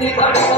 Obrigado.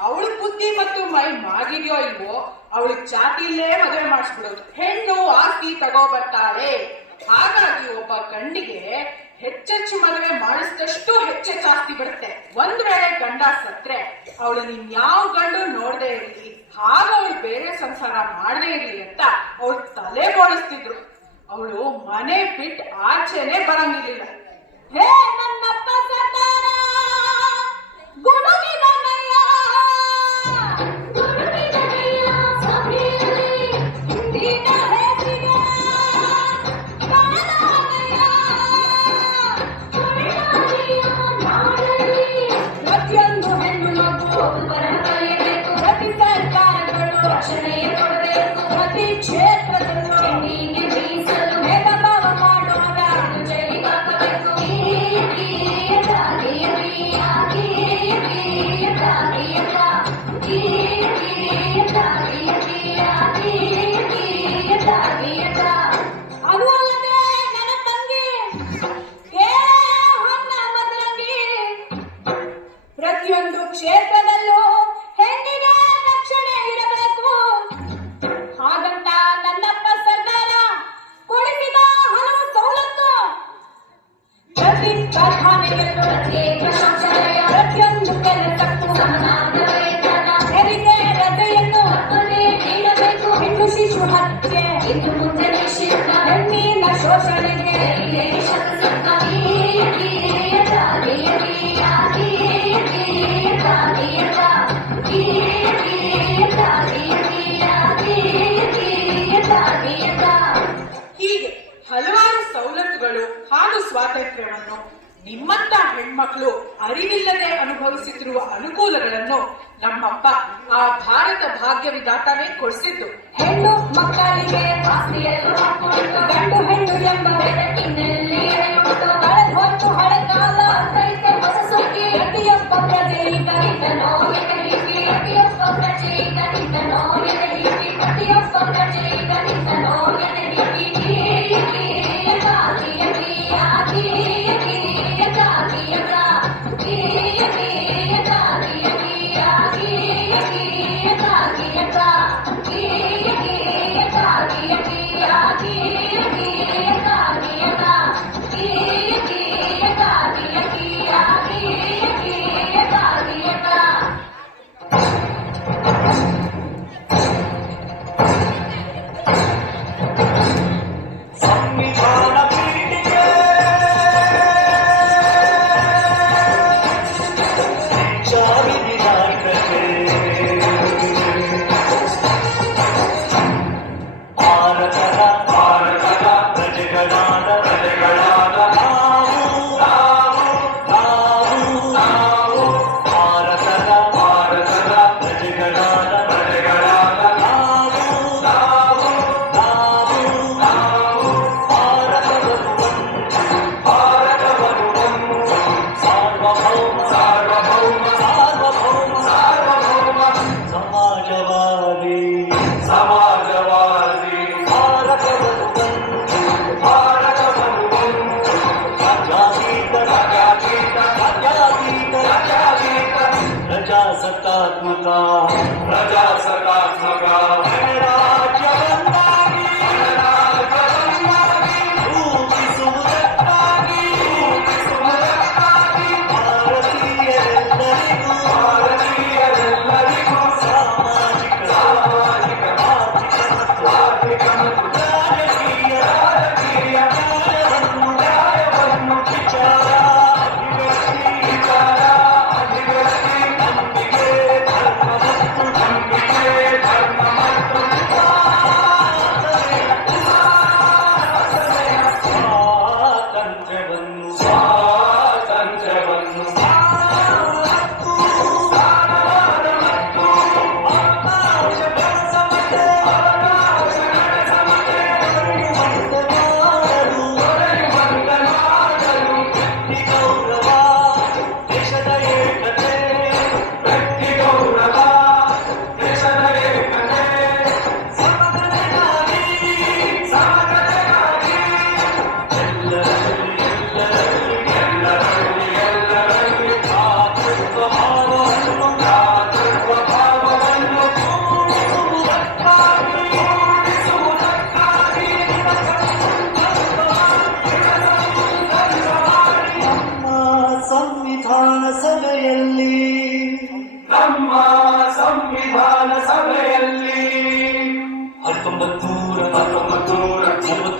ಅವಳ ಬುದ್ಧಿ ಮತ್ತು ಮೈ ಮಾಗಿದೆಯೋ ಇಲ್ವೋ ಅವಳಿಗೆ ಚಾತಿಲೇ ಮದುವೆ ಮಾಡಿಸ್ಬಿಡೋದು. ಹೆಣ್ಣು ಆಸ್ತಿ ತಗೋ ಬರ್ತಾಳೆ ಹಾಗಾಗಿ ಒಬ್ಬ ಗಂಡಿಗೆ ಹೆಚ್ಚೆಚ್ಚು ಮದುವೆ ಮಾಡಿಸಿದಷ್ಟು ಹೆಚ್ಚೆಚ್ಚು ಆಸ್ತಿ ಬರುತ್ತೆ. ಒಂದ್ ವೇಳೆ ಗಂಡ ಸತ್ರೆ, ಅವಳು ನಿನ್ ಯಾವ ಗಂಡು ನೋಡದೆ ಇರ್ಲಿ, ಹಾಗ ಅವಳು ಬೇರೆ ಸಂಸಾರ ಮಾಡದೇ ಇರ್ಲಿ ಅಂತ ಅವಳು ತಲೆ ಬೋಡಿಸ್ತಿದ್ರು ಅವಳು ಮನೆ ಬಿಟ್ಟು ಆಚೆನೆ ಬರಂಗಿರ್ಲಿಲ್ಲ. ಹೇ ನನ್ನಪ್ಪ ಹಲವಾರು ಸವಲತ್ತುಗಳು ಹಾಗೂ ಸ್ವಾತಂತ್ರ್ಯವನ್ನು ನಿಮ್ಮಂತ ಹೆಣ್ಮಕ್ಳು ಅರಿವಿಲ್ಲದೆ ಅನುಭವಿಸುತ್ತಿರುವ ಅನುಕೂಲಗಳನ್ನು ನಮ್ಮಪ್ಪ ಆ ಭಾರತ ಭಾಗ್ಯ ವಿಧಾತನೇ ಕೊಡಿಸಿದ್ದು. ಹೆಣ್ಣು ಮಕ್ಕಳಿಗೆ ಗಂಡು ಹೆಣ್ಣು ಎಂಬ ಬೆಳಕಿನಲ್ಲಿ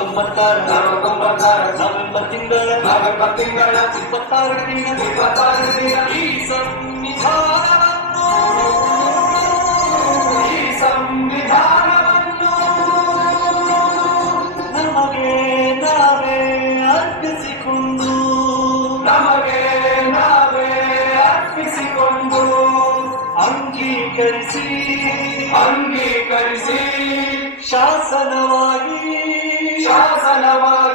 ತೊಂಬತ್ತಾರು ನಲವತ್ತೊಂಬತ್ತಾರು ನವೆಂಬರ್ ತಿಂಗಳ ನವೆಂಬರ್ ತಿಂಗಳ ಇಪ್ಪತ್ತಾರು ದಿನ ಇಪ್ಪತ್ತಾರು ದಿನ ಈ ಸಂವಿಧಾನವನ್ನು ಈ ಸಂವಿಧಾನವನ್ನು ನಮಗೆ ನಾವೇ ಅರ್ಪಿಸಿಕೊಂಡು ನಮಗೆ ನಾವೇ ಅರ್ಪಿಸಿಕೊಂಡು ಅಂಗೀಕರಿಸಿ ಅಂಗೀಕರಿಸಿ शासनवाणी शासनवाणी